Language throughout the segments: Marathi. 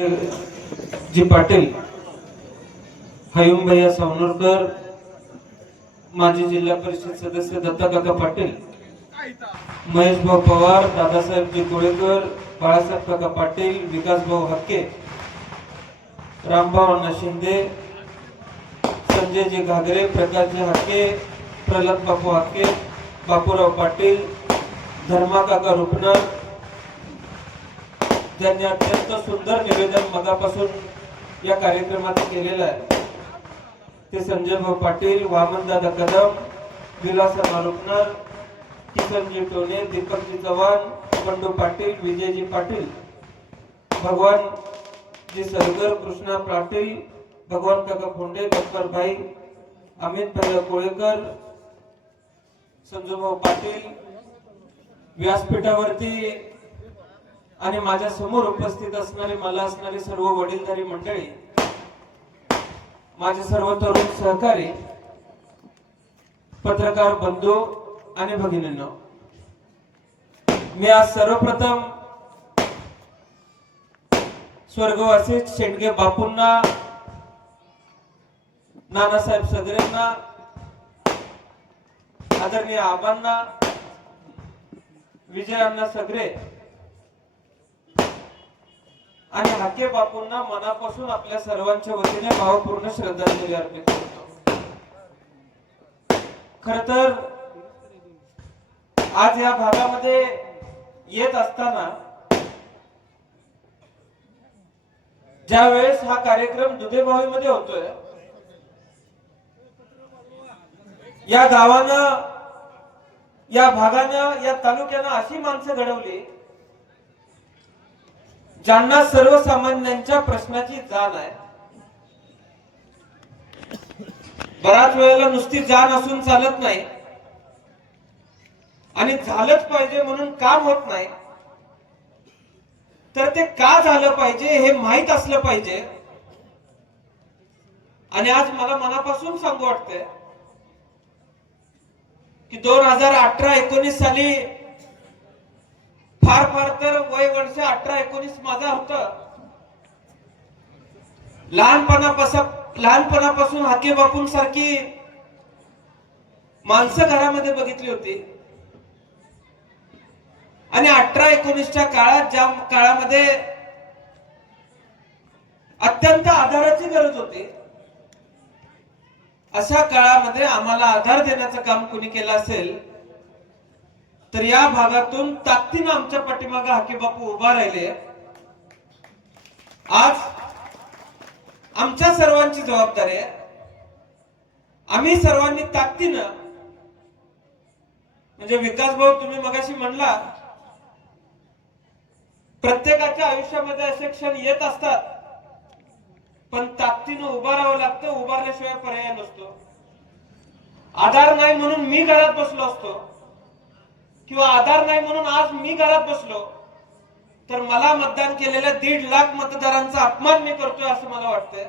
जी पाटील हयुमभैया भैया माजी जिल्हा परिषद सदस्य दत्ताकाका पाटील महेश भाऊ पवार दादासाहेब जी कोळेकर बाळासाहेब काका पाटील विकास भाऊ हक्के रामभाऊ अण्णा शिंदे संजयजी घागरे प्रकाश जी हक्के प्रल्हाद बापू हक्के बापूराव पाटील धर्मा काका रुपनर ज्यांनी अत्यंत सुंदर निवेदन मगापासून या कार्यक्रमात केलेलं आहे. ते संजय भाऊ पाटील वामनदादा कदम विलास मारुपनर किसनजी टोने दीपकजी चव्हाण पंडू पाटील विजयजी पाटील भगवान जी सरगर कृष्णा पाटील भगवान काका फोंडे डॉक्टर भाई अमित भैया कोळेकर संजूभाऊ पाटील व्यासपीठावरती आणि माझ्यासमोर उपस्थित असणारे मला असणारे सर्व वडीलधारी मंडळी माझे सर्व तरुण सहकारी पत्रकार बंधू आणि भगिनींनो मी आज सर्वप्रथम स्वर्गवासी शेंडगे बापूंना नानासाहेब सगरेंना आदरणीय आबांना विजयांना सगरे आणि हाके बापूंना मनापासून आपल्या सर्वांच्या वतीने भावपूर्ण श्रद्धांजली अर्पित करतो. खर तर आज या भागामध्ये येत असताना ज्या वेळेस हा कार्यक्रम दुधेभावीमध्ये होतोय या गावानं या भागानं या तालुक्यानं अशी माणसं घडवली ज्यांना सर्वसामान्यांच्या प्रश्नाची जाण आहे. बराच वेळेला नुसती जाण असून चालत नाही. आणि झालंच पाहिजे म्हणून काम होत नाही? तर ते का झालं पाहिजे हे माहीत असलं पाहिजे. आणि आज मला मनापासून सांगू वाटतंय की दोन हजार अठरा एकोणीस साली फार फार तर वय वर्ष अठरा एकोणीस माझा होता. लहानपणापासून लहानपणापासून हाके बापून सारखी माणसं घरामध्ये बघितली होती. आणि अठरा एकोणीसच्या काळात ज्या काळामध्ये अत्यंत आधाराची गरज होती. अशा काळामध्ये आम्हाला आधार देण्याचं काम कुणी केलं असेल तर या भागातून ताकदीनं आमच्या पाठीमागे हाके बापू उभा राहिले. आज आमच्या सर्वांची जबाबदारी आहे. आम्ही सर्वांनी ताकदीनं म्हणजे विकास भाऊ तुम्ही मगाशी म्हणला प्रत्येकाच्या आयुष्यामध्ये असे क्षण येत असतात पण ताकदीनं उभा राहावं लागतं उभारल्याशिवाय पर्याय नसतो. आधार नाही म्हणून मी घरात बसलो असतो. किंवा आधार नाही म्हणून आज मी घरात बसलो तर मला मतदान केलेल्या दीड लाख मतदारांचा अपमान मी करतोय असं मला वाटतंय.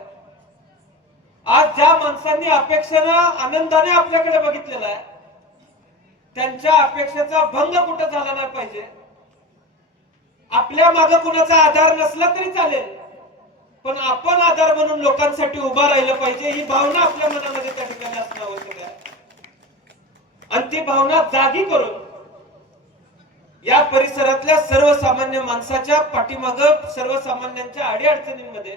आज ज्या माणसांनी अपेक्षेनं आनंदाने आपल्याकडे बघितलेला आहे त्यांच्या अपेक्षेचा भंग कुठं झाला नाही पाहिजे. आपल्या मागे कुणाचा आधार नसला तरी चालेल पण आपण आधार म्हणून लोकांसाठी उभा राहिलं पाहिजे ही भावना आपल्या मनामध्ये त्या ठिकाणी असणं आवश्यक आहे. आणि ती भावना जागी करून या परिसरातल्या सर्वसामान्य माणसाच्या पाठीमाग सर्वसामान्यांच्या अडीअडचणींमध्ये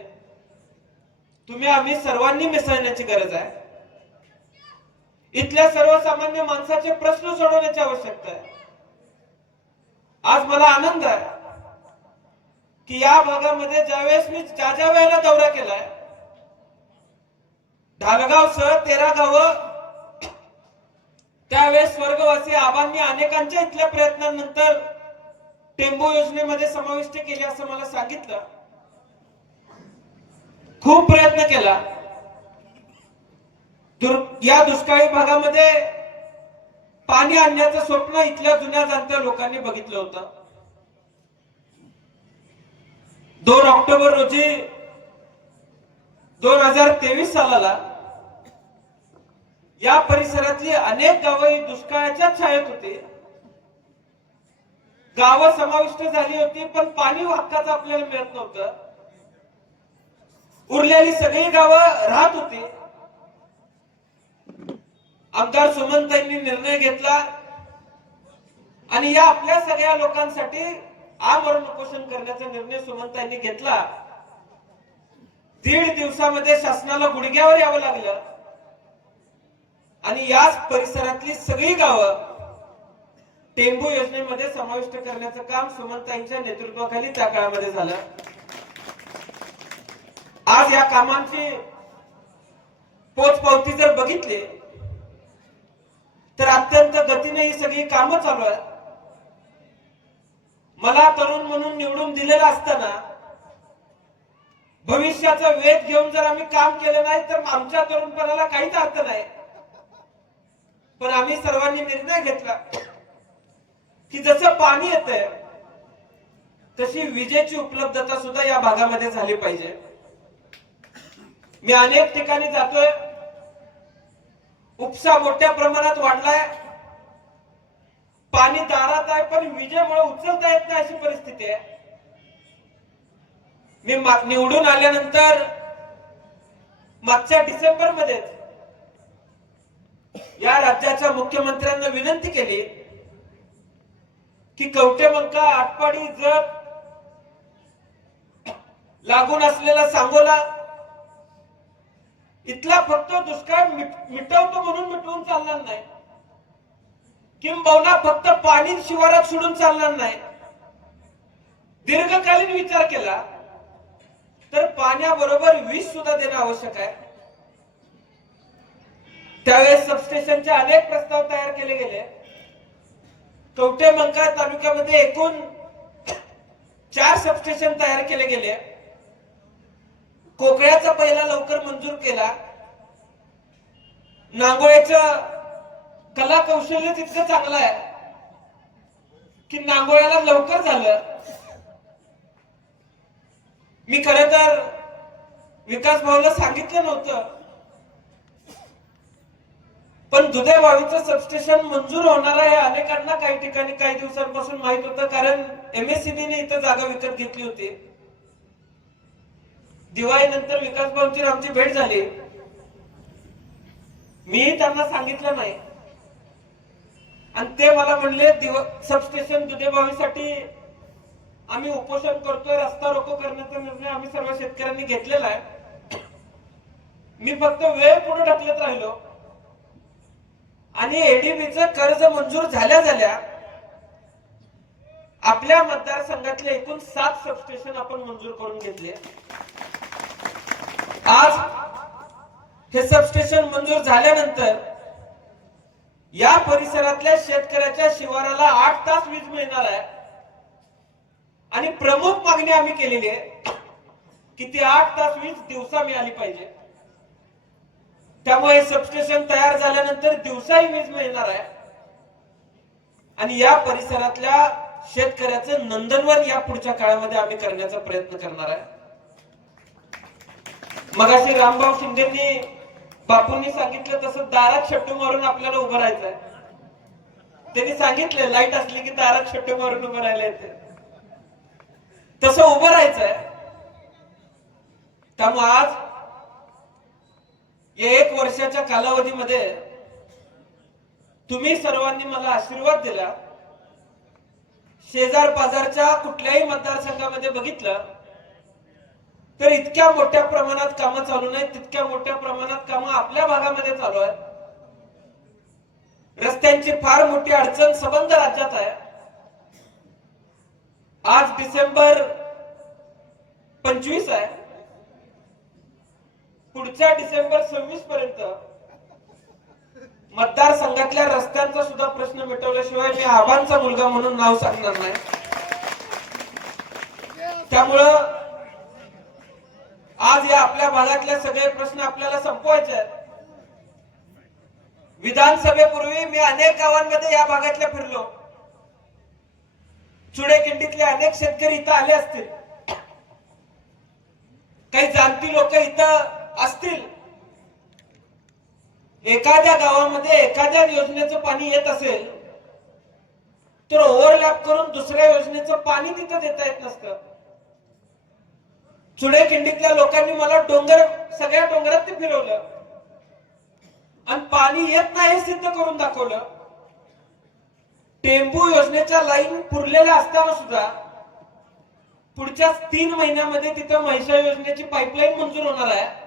तुम्ही आम्ही सर्वांनी मिसळण्याची गरज आहे. इथल्या सर्वसामान्य माणसाचे प्रश्न सोडवण्याची आवश्यकता आहे. आज मला आनंद आहे की या भागामध्ये ज्यावेळेस मी ज्या ज्या वेळेला दौरा केलाय ढालगाव सह तेरा गावं त्यावेळेस स्वर्गवासी आबांनी अनेकांच्या इथल्या प्रयत्नांनंतर टेंबू योजनेमध्ये समाविष्ट केले असं मला सांगितलं. खूप प्रयत्न केला. या दुष्काळी भागामध्ये पाणी आणण्याचं स्वप्न इथल्या जुन्या जाणत्या लोकांनी बघितलं होतं. दोन ऑक्टोबर रोजी दोन हजार तेवीस सालाला या परिसरातली अनेक गावं ही दुष्काळाच्या छायेत होती. गावं समाविष्ट झाली होती पण पाणी हक्काचं आपल्याला मिळत नव्हतं. उरलेली सगळी गावं राहत होती. आमदार सुमनताईंनी निर्णय घेतला. आणि या आपल्या सगळ्या लोकांसाठी आमरण उपोषण करण्याचा निर्णय सुमनताईंनी घेतला. दीड दिवसामध्ये शासनाला गुडघ्यावर यावं लागलं. आणि याच परिसरातली सगळी गावं टेंबू योजनेमध्ये समाविष्ट करण्याचं काम सुमनताईंच्या नेतृत्वाखाली त्या काळामध्ये झालं. आज या कामांची पोचपावती जर बघितली तर अत्यंत गतीने ही सगळी कामं चालू आहेत. मला तरुण म्हणून निवडून दिलेलं असताना भविष्याचा वेध घेऊन जर आम्ही काम केलं नाही तर आमच्या तरुणपणाला काहीच अर्थ नाही. पण आम्ही सर्वांनी निर्णय घेतला की जसं पाणी येतंय तशी विजेची उपलब्धता सुद्धा या भागामध्ये झाली पाहिजे. मी अनेक ठिकाणी जातोय. उपसा मोठ्या प्रमाणात वाढलाय. पाणी दारात आहे पण विजेमुळे उचलता येत नाही अशी परिस्थिती आहे. मी निवडून आल्यानंतर मागच्या डिसेंबरमध्ये या राज्याच्या मुख्यमंत्र्यांना विनंती केली की कवटेमंका आटपाडी जत लागून असलेला सांगोला इथला फक्त दुष्काळ मिटवतो म्हणून मिटवून चालणार नाही. किंबहुना फक्त पाणी शिवारात सोडून चालणार नाही. दीर्घकालीन विचार केला तर पाण्याबरोबर वीज सुद्धा देणं आवश्यक आहे. त्यावेळेस सबस्टेशनचे अनेक प्रस्ताव तयार केले गेले. कवठे मंका तालुक्यामध्ये एकूण चार सबस्टेशन तयार केले गेले. कोकळ्याचा पहिला लवकर मंजूर केला. नांगोळ्याचं कला कौशल्य तितकं चांगलं आहे की नांगोळ्याला लवकर झालं. मी खर तर विकास भाऊला सांगितलं नव्हतं. पण दुधे वाळूचं सबस्टेशन मंजूर होणार आहे. हे अनेकांना काही ठिकाणी काही दिवसांपासून माहीत होतं कारण एमएससीबीने इथं जागा विकत घेतली होती. दिवाळी नंतर विकास भाऊंची आमची भेट झाली. मीही त्यांना सांगितलं नाही. आणि ते मला म्हणले सबस्टेशन दुधेभावीसाठी आम्ही उपोषण करतोय रस्ता रोको करण्याचा निर्णय आम्ही सर्व शेतकऱ्यांनी घेतलेला आहे. मी फक्त वेळ पुढे ढकलत राहिलो. आणि एडीबीचं कर्ज मंजूर झाल्या झाल्या आपल्या मतदारसंघातले एकूण सात सबस्टेशन आपण मंजूर करून घेतले. आज हे सबस्टेशन मंजूर झाल्यानंतर या परिसरातल्या शेतकऱ्याच्या शिवाराला आठ तास वीज मिळणार आहे. आणि प्रमुख मागणी आम्ही केलेली आहे की ती आठ तास वीज दिवसा मिळाली पाहिजे. त्यामुळे सबस्टेशन तयार झाल्यानंतर दिवसाही वीज मिळणार आहे. आणि या परिसरातल्या शेतकऱ्याचं नंदनवन या पुढच्या काळामध्ये आम्ही करण्याचा प्रयत्न करणार आहे. मगाशी रामभाऊ शिंदेनी बापूंनी सांगितलं तसं दारात शट्टू मारून आपल्याला उभं राहायचंय. त्यांनी सांगितलं लाइट असली की दारात शट्टू मारून उभं राहायला येते. तसं उभं राहायचंय. त्यामुळे आज या एक वर्षाच्या कालावधीमध्ये तुम्ही सर्वांनी मला आशीर्वाद दिला. शेजार पाजारच्या कुठल्याही मतदारसंघामध्ये बघितलं तर इतक्या मोठ्या प्रमाणात कामं चालू नाहीत तितक्या मोठ्या प्रमाणात कामं आपल्या भागामध्ये चालू आहेत. रस्त्यांची फार मोठी अडचण सबंध राज्यात आहे. आज डिसेंबर पंचवीस आहे. पुढच्या डिसेंबर सव्वीस पर्यंत मतदारसंघातल्या रस्त्यांचा सुद्धा प्रश्न मिटवल्याशिवाय मी आव्हानचा मुलगा म्हणून नाव सांगणार नाही. त्यामुळं आज या आपल्या भागातले सगळे प्रश्न आपल्याला संपवायचे आहेत. विधानसभेपूर्वी मी अनेक गावांमध्ये या भागातल्या फिरलो. चुडेकिंडीतले अनेक शेतकरी इथं आले असतील. काही जाणती लोक इथं असतील. एखाद्या गावामध्ये एखाद्या योजनेचं पाणी येत असेल तर ओव्हरलॅप करून दुसऱ्या योजनेचं पाणी तिथं देता येत नसतं. चुडे खिंडीतल्या लोकांनी मला डोंगर सगळ्या डोंगरात ते फिरवलं. आणि पाणी येत नाही सिद्ध करून दाखवलं. टेंबू योजनेच्या लाईन पुरलेल्या असताना सुद्धा पुढच्या तीन महिन्यामध्ये तिथं महिषा योजनेची पाईपलाईन मंजूर होणार आहे.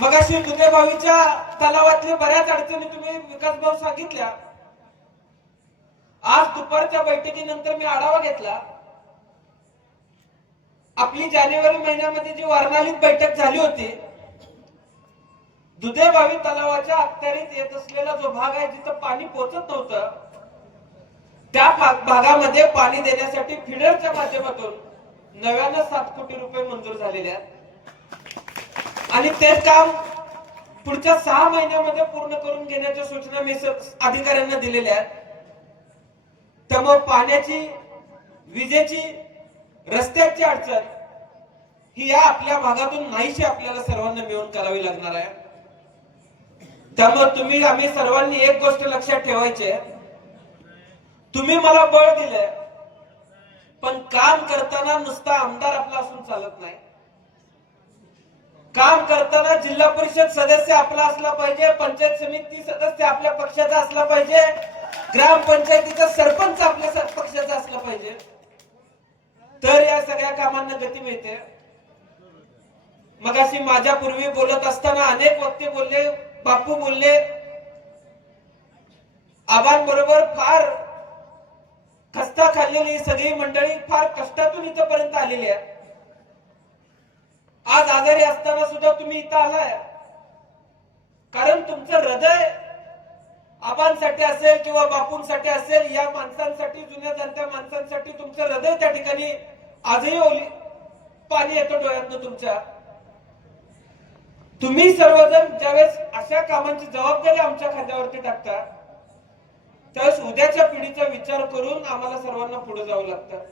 मगाशी दुधेभावीच्या तलावातल्या बऱ्याच अडचणी तुम्ही विकास भाऊ सांगितल्या. आज दुपारच्या बैठकीनंतर मी आढावा घेतला. आपली जानेवारी महिन्यामध्ये जी वारणालीत बैठक झाली होती दुधेभावी तलावाच्या अखत्यारीत येत असलेला जो भाग आहे जिथं पाणी पोचत नव्हतं त्या भाग- भागामध्ये पाणी देण्यासाठी फिडरच्या माध्यमातून नव्यानं सात कोटी रुपये मंजूर झालेले आहेत. आणि ते काम पुढच्या सहा महिन्यामध्ये पूर्ण करून घेण्याच्या सूचना मी अधिकाऱ्यांना दिलेल्या आहेत. त्यामुळे पाण्याची विजेची रस्त्याची अडचण ही या आपल्या भागातून नाहीशी आपल्याला सर्वांना मिळून करावी लागणार आहे. त्यामुळे तुम्ही आम्ही सर्वांनी एक गोष्ट लक्षात ठेवायची आहे. तुम्ही मला बळ दिलंय पण काम करताना नुसता आमदार आपला असून चालत नाही. काम करताना जिल्हा परिषद सदस्य आपला असला पाहिजे पंचायत समिती सदस्य आपल्या पक्षाचा असला पाहिजे ग्रामपंचायतीचा सरपंच आपल्या स- पक्षाचा असला पाहिजे तर या सगळ्या कामांना गती मिळते. मगाशी माझ्या पूर्वी बोलत असताना अनेक वक्ते बोलले बापू बोलले आबांबरोबर फार खस्ता खाल्लेली सगळी मंडळी फार कष्टातून इथपर्यंत आलेली आहे. आज आजारी असताना सुद्धा तुम्ही इथं आलाय. कारण तुमचं हृदय आबांसाठी असेल किंवा बापूंसाठी असेल या माणसांसाठी जुन्या जाणत्या माणसांसाठी तुमचं हृदय त्या ठिकाणी आजही ओली. पाणी येतं डोळ्यातनं तुमच्या. तुम्ही सर्वजण ज्यावेळेस अशा कामांची जबाबदारी आमच्या खांद्यावरती टाकता त्यावेळेस उद्याच्या पिढीचा विचार करून आम्हाला सर्वांना पुढे जावं लागतं.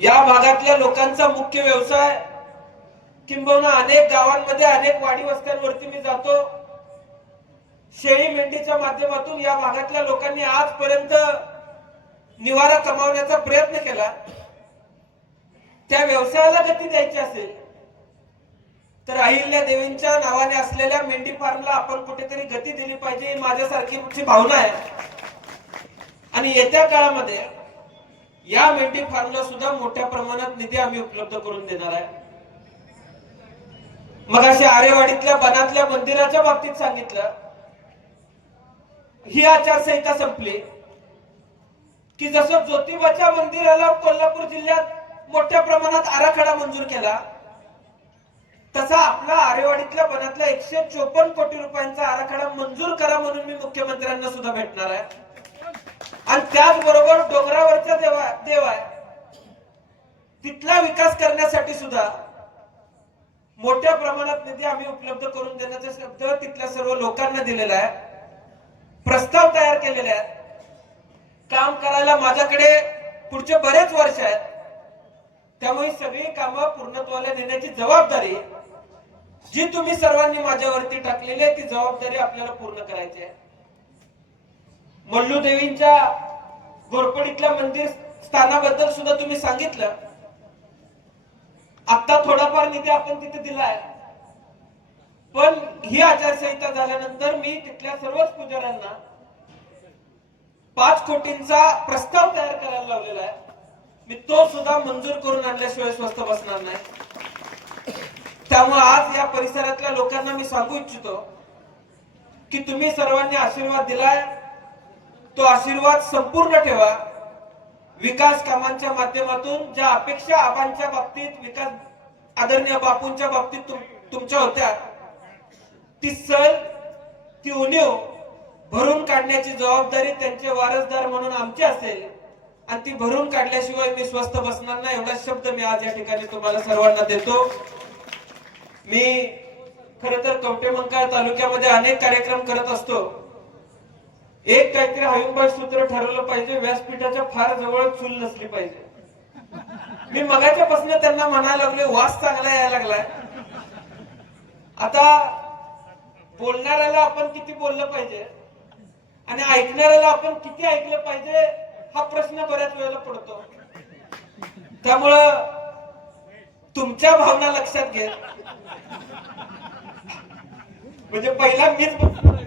या भागातल्या लोकांचा मुख्य व्यवसाय किंबहुना अनेक गावांमध्ये अनेक वाडी वस्त्यांवरती मी जातो. शेळी मेंढीच्या माध्यमातून या भागातल्या लोकांनी आजपर्यंत निवारा कमावण्याचा प्रयत्न केला. त्या व्यवसायाला गती द्यायची असेल तर अहिल्या देवींच्या नावाने असलेल्या मेंढी फार्मला आपण कुठेतरी गती दिली पाहिजे ही माझ्यासारखी भावना आहे. आणि येत्या काळामध्ये या मेंढी फार्मला सुद्धा मोठ्या प्रमाणात निधी आम्ही उपलब्ध करून देणार आहे. मग अशी आरेवाडीतल्या बनातल्या मंदिराच्या बाबतीत सांगितलं. ही आचारसंहिता संपली. की जसं ज्योतिबाच्या मंदिराला कोल्हापूर जिल्ह्यात मोठ्या प्रमाणात आराखडा मंजूर केला तसा आपला आरेवाडीतल्या बनातल्या एकशे चोपन्न कोटी रुपयांचा आराखडा मंजूर करा म्हणून मी मुख्यमंत्र्यांना सुद्धा भेटणार आहे. आणि त्याचबरोबर डोंगरावरचा देवा देव आहे तिथला विकास करण्यासाठी सुद्धा मोठ्या प्रमाणात निधी आम्ही उपलब्ध करून देण्याचा शब्द तिथल्या सर्व लोकांना दिलेला आहे. प्रस्ताव तयार केलेले आहेत. काम करायला माझ्याकडे पुढचे बरेच वर्ष आहेत. त्यामुळे सगळी कामं पूर्णत्वाला नेण्याची जबाबदारी जी तुम्ही सर्वांनी माझ्यावरती टाकलेली आहे ती जबाबदारी आपल्याला पूर्ण करायची आहे. मल्लूदेवींच्या घोरपडीतल्या मंदिर स्थानाबद्दल सुद्धा तुम्ही सांगितलं. आता थोडाफार निधी आपण तिथे दिलाय. पण ही आचारसंहिता झाल्यानंतर मी तिथल्या सर्वच पुजाऱ्यांना पाच कोटींचा प्रस्ताव तयार करायला लावलेला आहे. मी तो सुद्धा मंजूर करून आणल्याशिवाय स्वस्त बसणार नाही. त्यामुळे आज या परिसरातल्या लोकांना मी सांगू इच्छितो की तुम्ही सर्वांनी आशीर्वाद दिलाय. तो आशीर्वाद संपूर्ण ठेवा. विकास कामांच्या माध्यमातून ज्या अपेक्षा आबांच्या बाबतीत विकास आदरणीय बापूंच्या बाबतीत तुम- तुमच्या होत्या ती सल ती उणीव भरून काढण्याची जबाबदारी त्यांचे वारसदार म्हणून आमची असेल आणि ती भरून काढल्याशिवाय मी स्वस्त बसणार नाही एवढा शब्द मी आज या ठिकाणी तुम्हाला सर्वांना देतो. मी खर तर कवटेमंकाळ तालुक्यामध्ये अनेक कार्यक्रम करत असतो. एक काहीतरी हयुंबाई सूत्र ठरवलं पाहिजे व्यासपीठाच्या फार जवळ चूल नसली पाहिजे. मी मगाच्या पासून त्यांना म्हणायला लागले वास चांगला यायला लागलाय. आता बोलणाऱ्याला आपण किती बोललं पाहिजे? आणि ऐकणाऱ्याला आपण किती ऐकलं पाहिजे? हा प्रश्न बऱ्याच वेळेला पडतो. त्यामुळं तुमच्या भावना लक्षात घे म्हणजे पहिला मीच मी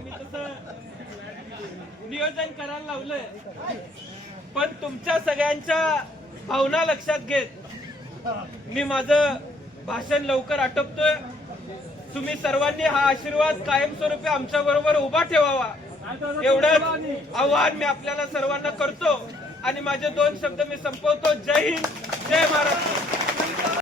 नियोजन करायला लावलंय. पण तुमच्या सगळ्यांच्या भावना लक्षात घेत मी माझं भाषण लवकर आटपतोय. तुम्ही सर्वांनी हा आशीर्वाद कायमस्वरूपी आमच्या बरोबर उभा ठेवावा. एवढंच आव्हान मी आपल्याला सर्वांना करतो. आणि माझे दोन शब्द मी संपवतो. जय हिंद जय महाराष्ट्र.